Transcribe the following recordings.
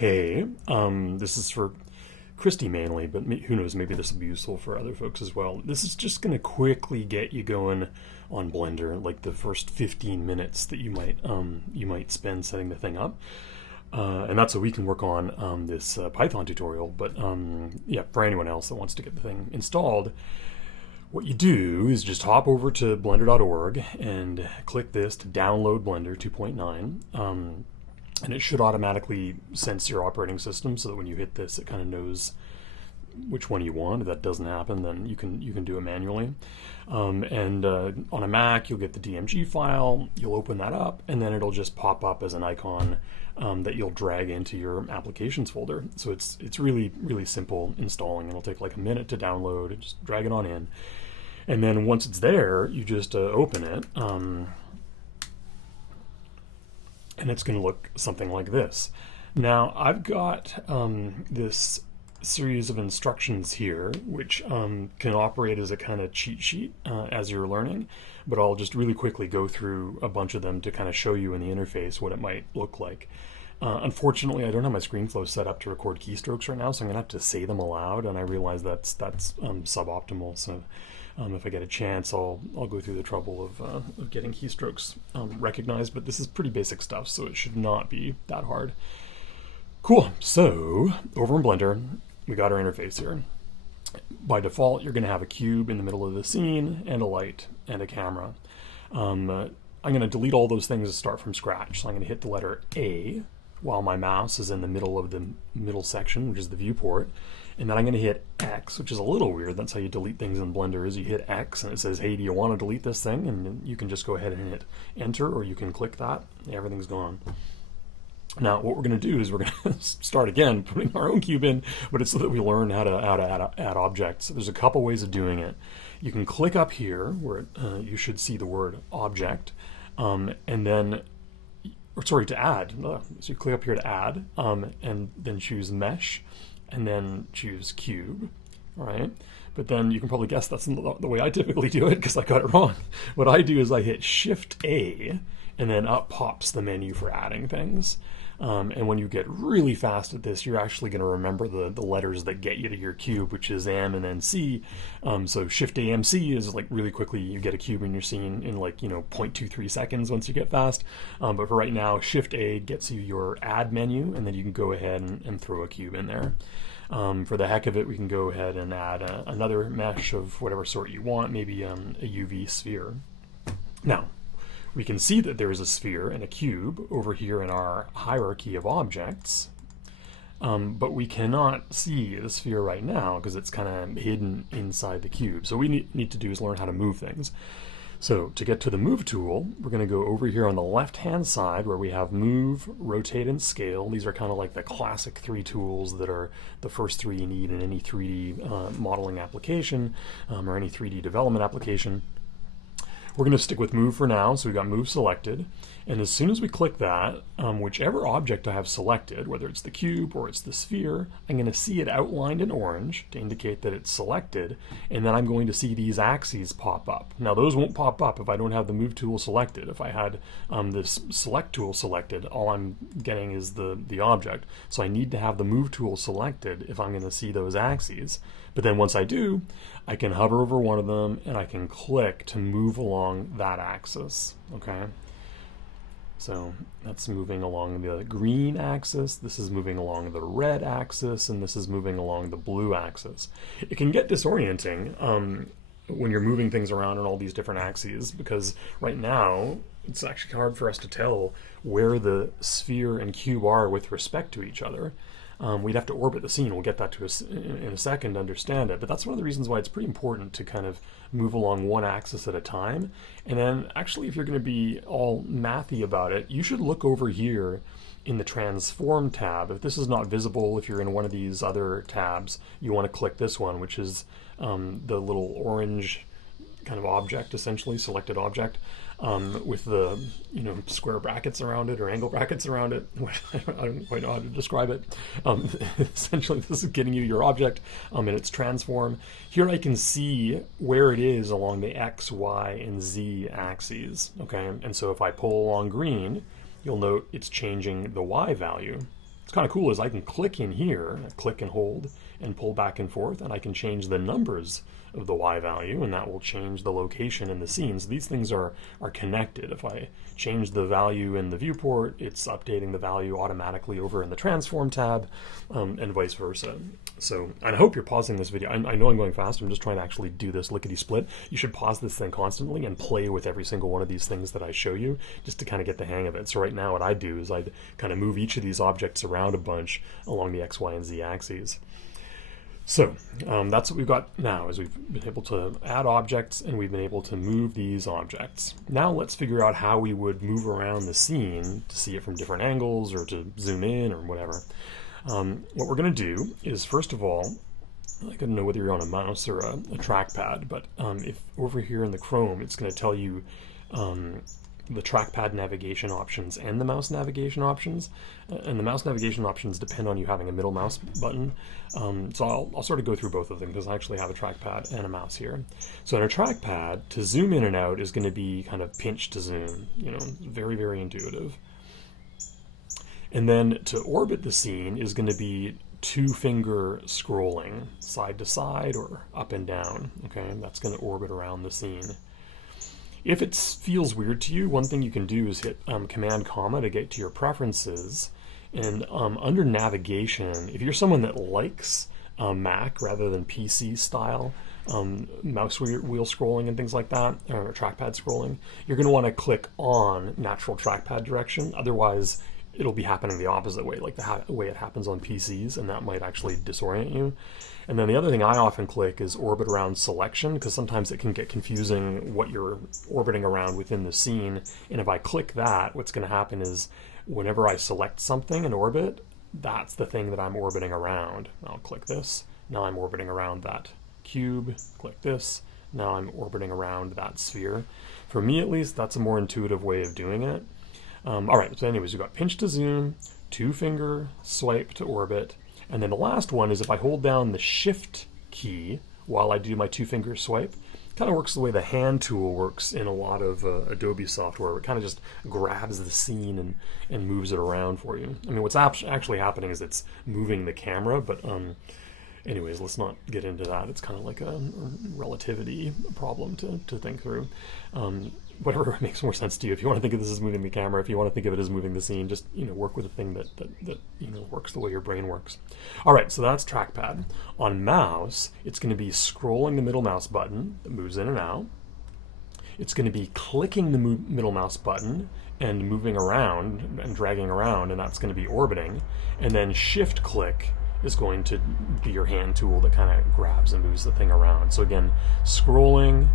Hey, this is for Christie mainly, but who knows, maybe this will be useful for other folks as well. This is just going to quickly get you going on Blender, like the first 15 minutes that you might spend setting the thing up. And that's so we can work on this Python tutorial. But yeah, for anyone else that wants to get the thing installed, what you do is just hop over to blender.org and click this to download Blender 2.9. And it should automatically sense your operating system so that when you hit this, it kind of knows which one you want. If that doesn't happen, then you can do it manually. And on a Mac, you'll get the DMG file. You'll open that up, and then it'll just pop up as an icon that you'll drag into your applications folder. So it's really simple installing. It'll take like a minute to download. And just drag it on in, and then once it's there, you just open it. And it's going to look something like this. Now, I've got this series of instructions here, which can operate as a kind of cheat sheet as you're learning, but I'll just really quickly go through a bunch of them to kind of show you in the interface what it might look like. Unfortunately, I don't have my ScreenFlow set up to record keystrokes right now, so I'm going to have to say them aloud, and I realize that's suboptimal. So if I get a chance, I'll go through the trouble of getting keystrokes recognized, but this is pretty basic stuff, so it should not be that hard. Cool. So over in Blender, we got our interface here. By default, you're going to have a cube in the middle of the scene and a light and a camera. I'm going to delete all those things and start from scratch. So I'm going to hit the letter A while my mouse is in the middle of the middle section, which is the viewport. And then I'm going to hit X, which is a little weird. That's how you delete things in Blender, is you hit X and it says, hey, do you want to delete this thing? And you can just go ahead and hit Enter, or you can click that. Everything's gone. Now, what we're going to do is we're going to start again, putting our own cube in, but it's so that we learn how to add objects. There's a couple ways of doing it. You can click up here where you should see the word object, and then, to add. So you click up here to add, and then choose mesh, and then choose cube. All right. But then you can probably guess that's the way I typically do it because I got it wrong. What I do is I hit Shift A, and then up pops the menu for adding things. And when you get really fast at this, you're actually going to remember the letters that get you to your cube, which is M and then C. So Shift A M C is like really quickly you get a cube in your scene in like 0.23 seconds once you get fast. But for right now, Shift A gets you your add menu, and then you can go ahead and throw a cube in there. For the heck of it, we can go ahead and add another mesh of whatever sort you want, maybe a UV sphere. Now, we can see that there is a sphere and a cube over here in our hierarchy of objects, but we cannot see the sphere right now because it's kind of hidden inside the cube. So what we need to do is learn how to move things. So to get to the Move tool, we're going to go over here on the left-hand side where we have Move, Rotate, and Scale. These are kind of like the classic three tools that are the first three you need in any 3D modeling application or any 3D development application. We're going to stick with Move for now, so we've got Move selected. And as soon as we click that, whichever object I have selected, whether it's the cube or it's the sphere, I'm going to see it outlined in orange to indicate that it's selected, and then I'm going to see these axes pop up. Now those won't pop up if I don't have the Move tool selected. If I had this Select tool selected, all I'm getting is the object. So I need to have the Move tool selected if I'm going to see those axes. But then once I do, I can hover over one of them and I can click to move along that axis, okay? So that's moving along the green axis, this is moving along the red axis, and this is moving along the blue axis. It can get disorienting when you're moving things around on all these different axes, because right now it's actually hard for us to tell where the sphere and cube are with respect to each other. We'd have to orbit the scene. We'll get that to us in a second to understand it. But that's one of the reasons why it's pretty important to kind of move along one axis at a time. And then actually, if you're going to be all mathy about it, you should look over here in the Transform tab. If this is not visible, if you're in one of these other tabs, you want to click this one, which is the little orange kind of object, essentially, selected object, with the square brackets around it or angle brackets around it. I don't quite know how to describe it. Essentially, this is getting you your object in its transform. Here I can see where it is along the X, Y, and Z axes. Okay, and so if I pull along green, you'll note it's changing the Y value. what's kind of cool is I can click in here, click and hold, and pull back and forth, and I can change the numbers of the Y value, and that will change the location in the scene. So these things are connected. If I change the value in the viewport, it's updating the value automatically over in the transform tab, and vice versa. So I hope you're pausing this video. I know I'm going fast. I'm just trying to actually do this lickety-split. You should pause this thing constantly and play with every single one of these things that I show you just to kind of get the hang of it. So right now what I do is I'd kind of move each of these objects around a bunch along the X, Y, and Z axes. So that's what we've got now, is we've been able to add objects and we've been able to move these objects. Now let's figure out how we would move around the scene to see it from different angles or to zoom in or whatever. What we're going to do is, first of all, I don't know whether you're on a mouse or a trackpad, but if over here in the Chrome, it's going to tell you the trackpad navigation options and the mouse navigation options. And the mouse navigation options depend on you having a middle mouse button. So I'll sort of go through both of them because I actually have a trackpad and a mouse here. So in a trackpad, to zoom in and out is going to be kind of pinch to zoom, you know, very, very intuitive. And then to orbit the scene is going to be 2-finger scrolling, side to side or up and down. Okay, that's going to orbit around the scene. If it feels weird to you, one thing you can do is hit Command Comma to get to your preferences. And under navigation, if you're someone that likes Mac rather than PC style mouse wheel scrolling and things like that, or trackpad scrolling, you're going to want to click on natural trackpad direction. Otherwise, it'll be happening the opposite way, like the way it happens on PCs, and that might actually disorient you. And then the other thing I often click is orbit around selection, because sometimes it can get confusing what you're orbiting around within the scene. And if I click that, what's going to happen is whenever I select something in orbit, that's the thing that I'm orbiting around. I'll click this. Now I'm orbiting around that cube. Click this. Now I'm orbiting around that sphere. For me, at least, that's a more intuitive way of doing it. All right, so anyways, we've got pinch to zoom, 2-finger swipe to orbit, and then the last one is if I hold down the Shift key while I do my 2-finger swipe, kind of works the way the hand tool works in a lot of Adobe software. It kind of just grabs the scene and moves it around for you. I mean, what's actually happening is it's moving the camera, but anyways, let's not get into that. It's kind of like a relativity problem to think through. Whatever makes more sense to you. If you want to think of this as moving the camera, if you want to think of it as moving the scene, just, you know, work with a thing that you know, works the way your brain works. All right, so that's trackpad. On mouse, it's going to be scrolling the middle mouse button that moves in and out. It's going to be clicking the middle mouse button and moving around and dragging around, and that's going to be orbiting. And then shift click is going to be your hand tool that kind of grabs and moves the thing around. So again, scrolling,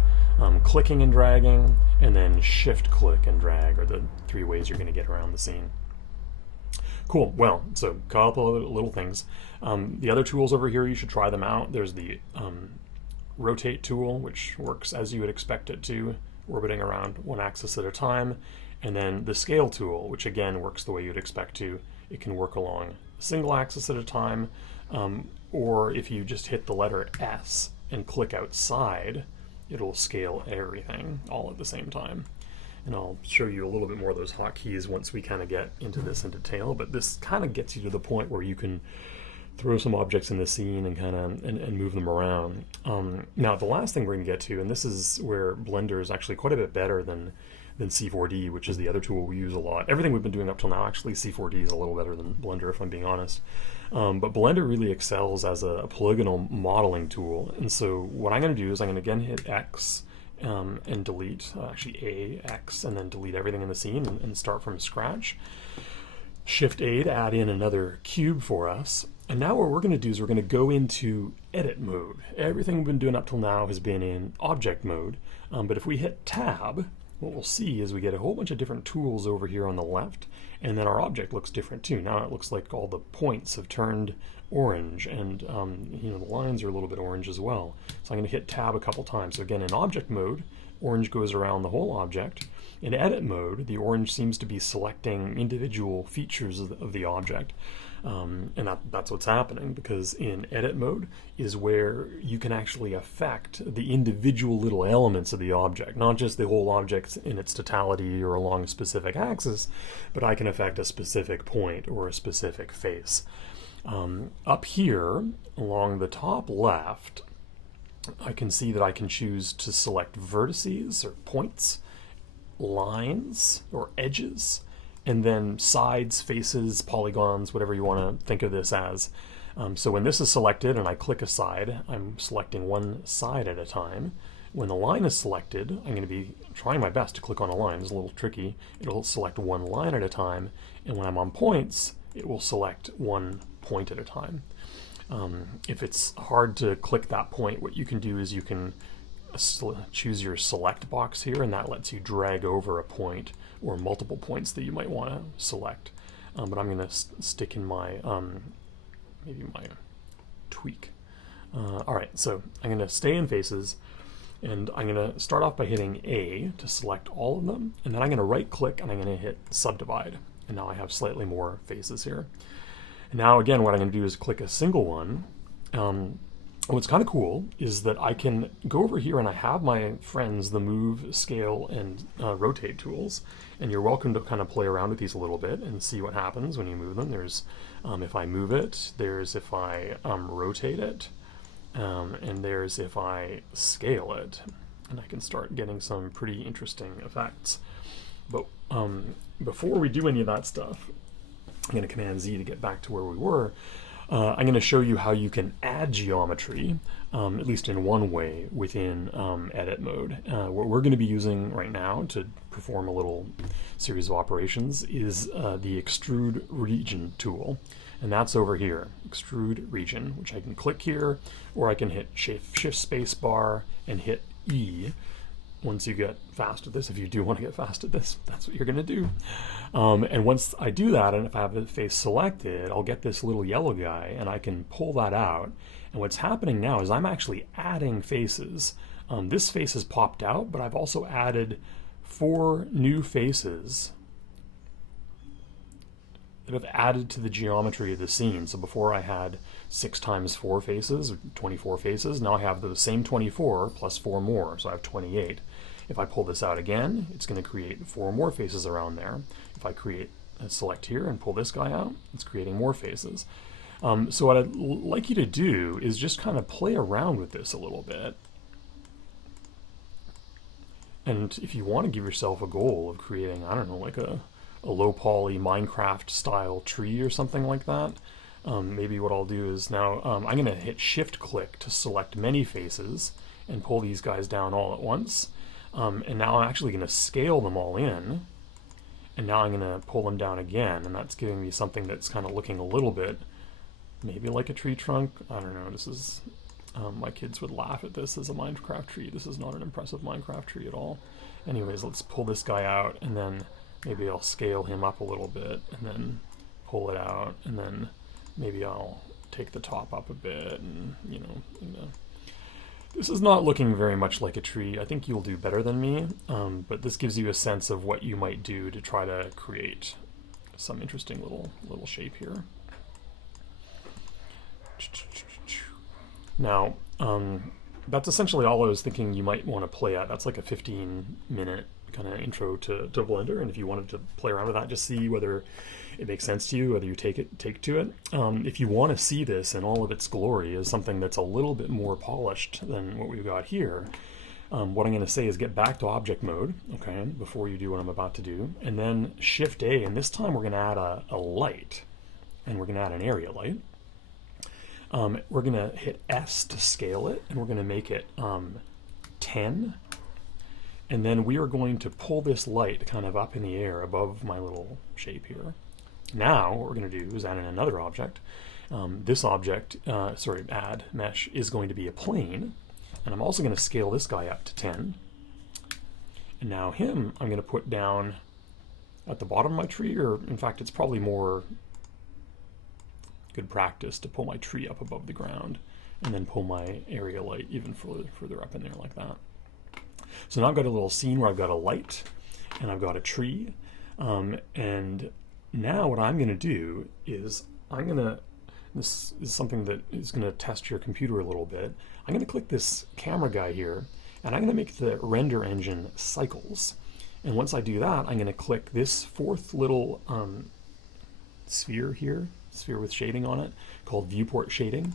clicking and dragging, and then shift click and drag are the 3 ways you're going to get around the scene. Cool. Well, so a couple of little things. The other tools over here, you should try them out. There's the rotate tool, which works as you would expect it to, orbiting around one axis at a time. And then the scale tool, which again works the way you'd expect to. It can work along a single axis at a time, or if you just hit the letter S and click outside, it'll scale everything all at the same time. And I'll show you a little bit more of those hotkeys once we kind of get into this in detail, but this kind of gets you to the point where you can throw some objects in the scene and kind of and move them around. Now the last thing we're going to get to, and this is where Blender is actually quite a bit better than C4D, which is the other tool we use a lot. Everything we've been doing up till now, actually C4D is a little better than Blender, if I'm being honest. But Blender really excels as a polygonal modeling tool. And so what I'm going to do is I'm going to again hit X and delete, actually A, X, and then delete everything in the scene and start from scratch. Shift A to add in another cube for us. And now what we're going to do is we're going to go into edit mode. Everything we've been doing up till now has been in object mode. But if we hit Tab, what we'll see is we get a whole bunch of different tools over here on the left, and then our object looks different too. Now it looks like all the points have turned orange, and you know, the lines are a little bit orange as well. So I'm going to hit Tab a couple times. So again, in object mode, orange goes around the whole object. In edit mode, the orange seems to be selecting individual features of the object. And that's what's happening, because in edit mode is where you can actually affect the individual little elements of the object, not just the whole object in its totality or along a specific axis, but I can affect a specific point or a specific face. Up here, along the top left, I can see that I can choose to select vertices or points, lines or edges, and then sides, faces, polygons, whatever you want to think of this as. So when this is selected and I click a side, I'm selecting one side at a time. When the line is selected, I'm going to be trying my best to click on a line. It's a little tricky. It'll select one line at a time, and when I'm on points, it will select one point at a time. If it's hard to click that point, what you can do is you can choose your select box here, and that lets you drag over a point or multiple points that you might want to select. But I'm going to stick in my maybe my tweak. All right, so I'm going to stay in faces, and I'm going to start off by hitting A to select all of them, and then I'm going to right click and I'm going to hit subdivide, and now I have slightly more faces here. And now again, what I'm going to do is click a single one. What's kind of cool is that I can go over here and I have my friends, the move, scale, and rotate tools, and you're welcome to kind of play around with these a little bit and see what happens when you move them. There's if I move it, there's if I rotate it, and there's if I scale it, and I can start getting some pretty interesting effects. But before we do any of that stuff, I'm going to Command Z to get back to where we were. I'm going to show you how you can add geometry, at least in one way, within edit mode. What we're going to be using right now to perform a little series of operations is the extrude region tool. And that's over here, extrude region, which I can click here, or I can hit shift space bar and hit E. Once you get fast at this, if you do want to get fast at this, that's what you're going to do. And once I do that, and if I have the face selected, I'll get this little yellow guy, and I can pull that out. And what's happening now is I'm actually adding faces. This face has popped out, but I've also added 4 new faces that have added to the geometry of the scene. So before I had 6 times 4 faces, 24 faces. Now I have the same 24 plus 4 more, so I have 28. If I pull this out again, it's going to create 4 more faces around there. If I select here and pull this guy out, it's creating more faces. So what I'd like you to do is just kind of play around with this a little bit. And if you want to give yourself a goal of creating, I don't know, like a low poly Minecraft style tree or something like that, maybe what I'll do is now I'm going to hit shift click to select many faces and pull these guys down all at once. And now I'm actually going to scale them all in, and now I'm going to pull them down again, and that's giving me something that's kind of looking a little bit maybe like a tree trunk. I don't know, this is my kids would laugh at this as a Minecraft tree. This is not an impressive Minecraft tree at all. Anyways, let's pull this guy out, and then maybe I'll scale him up a little bit and then pull it out, and then maybe I'll take the top up a bit, and this is not looking very much like a tree. I think you'll do better than me, but this gives you a sense of what you might do to try to create some interesting little shape here. Now, that's essentially all I was thinking you might want to play at. That's like a 15-minute kind of intro to Blender, and if you wanted to play around with that, just see whether it makes sense to you, whether you take to it. If you want to see this in all of its glory as something that's a little bit more polished than what we've got here, what I'm going to say is get back to object mode, okay, before you do what I'm about to do, and then Shift A, and this time we're going to add a light, and we're going to add an area light. We're going to hit S to scale it, and we're going to make it 10. And then we are going to pull this light kind of up in the air above my little shape here. Now, what we're going to do is add in another object. This object, add mesh, is going to be a plane. And I'm also going to scale this guy up to 10. And now him, I'm going to put down at the bottom of my tree, or in fact, it's probably more good practice to pull my tree up above the ground and then pull my area light even further up in there like that. So now I've got a little scene where I've got a light and I've got a tree. And now what I'm going to do is this is something that is going to test your computer a little bit. I'm going to click this camera guy here, and I'm going to make the render engine cycles. And once I do that, I'm going to click this fourth little sphere here, sphere with shading on it, called viewport shading.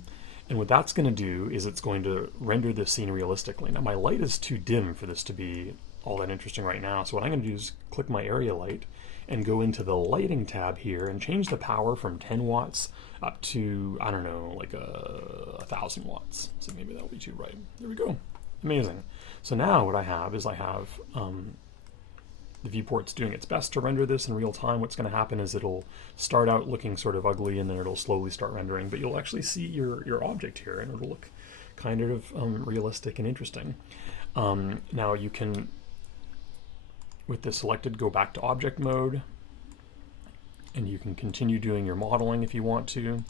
And what that's going to do is it's going to render this scene realistically. Now my light is too dim for this to be all that interesting right now, so what I'm going to do is click my area light and go into the lighting tab here and change the power from 10 watts up to, I don't know, like 1,000 watts. So maybe that'll be too bright. There we go. Amazing. So now what I have is the viewport's doing its best to render this in real time. What's going to happen is it'll start out looking sort of ugly, and then it'll slowly start rendering, but you'll actually see your object here, and it'll look kind of realistic and interesting. Now you can, with this selected, go back to object mode, and you can continue doing your modeling if you want to.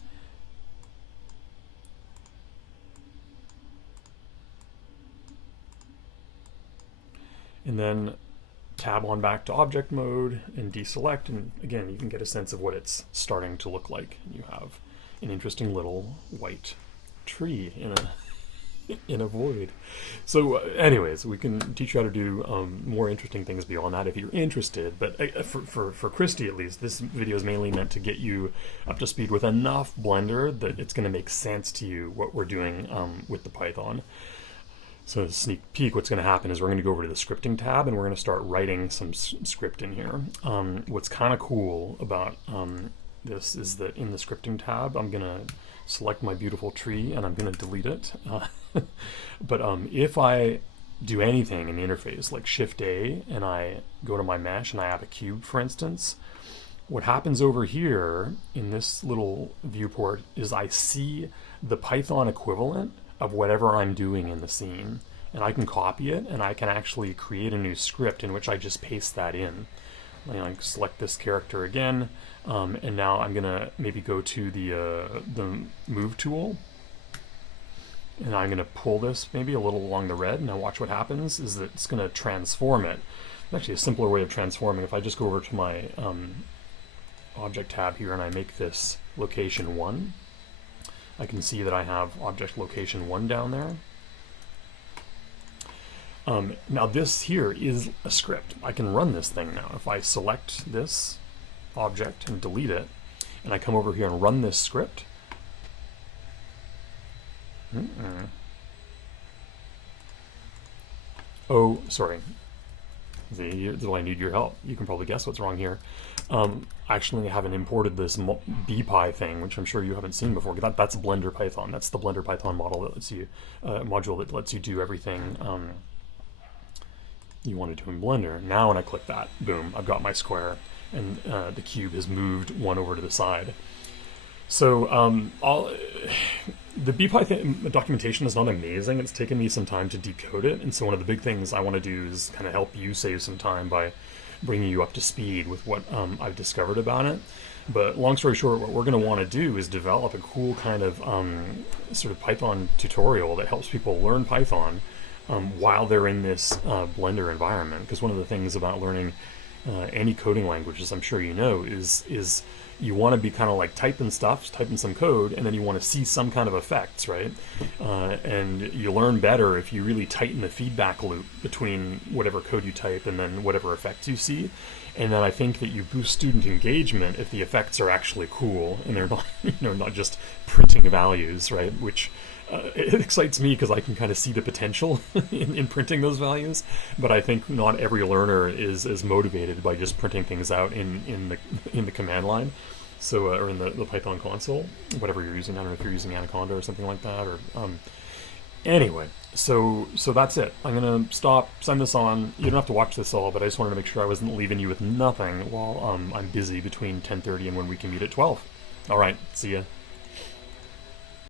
And then tab on back to object mode and deselect, and again you can get a sense of what it's starting to look like. You have an interesting little white tree in a void. So anyways, we can teach you how to do more interesting things beyond that if you're interested, but for Christie at least, this video is mainly meant to get you up to speed with enough Blender that it's going to make sense to you what we're doing with the Python. So a sneak peek, what's going to happen is we're going to go over to the scripting tab and we're going to start writing some script in here. What's kind of cool about this is that in the scripting tab, I'm going to select my beautiful tree and I'm going to delete it. But if I do anything in the interface, like Shift A, and I go to my mesh and I have a cube, for instance, what happens over here in this little viewport is I see the Python equivalent of whatever I'm doing in the scene, and I can copy it and I can actually create a new script in which I just paste that in. I select this character again, and now I'm gonna maybe go to the move tool, and I'm gonna pull this maybe a little along the red. Now watch what happens is that it's gonna transform it. Actually, a simpler way of transforming, if I just go over to my object tab here and I make this location 1, I can see that I have object location 1 down there. Now this here is a script. I can run this thing now. If I select this object and delete it, and I come over here and run this script, oh, sorry. Do I need your help? You can probably guess what's wrong here. Actually, I haven't imported this bpy thing, which I'm sure you haven't seen before. That's Blender Python. That's the Blender Python model that lets you module that lets you do everything you want to do in Blender. Now, when I click that, boom, I've got my square, and the cube has moved one over to the side. So the bpy documentation is not amazing. It's taken me some time to decode it, and so one of the big things I want to do is kind of help you save some time by bringing you up to speed with what I've discovered about it. But long story short, what we're going to want to do is develop a cool kind of sort of Python tutorial that helps people learn Python while they're in this Blender environment. Because one of the things about learning any coding language, as I'm sure you know, is you want to be kind of like typing some code, and then you want to see some kind of effects, right? And you learn better if you really tighten the feedback loop between whatever code you type and then whatever effects you see. And then I think that you boost student engagement if the effects are actually cool and they're not, not just printing values, right? Which it excites me because I can kind of see the potential in printing those values, but I think not every learner is as motivated by just printing things out in the command line, so or in the Python console, whatever you're using. I don't know if you're using Anaconda or something like that, or anyway. So that's it. I'm gonna stop, send this on. You don't have to watch this all, but I just wanted to make sure I wasn't leaving you with nothing while I'm busy between 10:30 and when we can meet at 12. All right, see ya.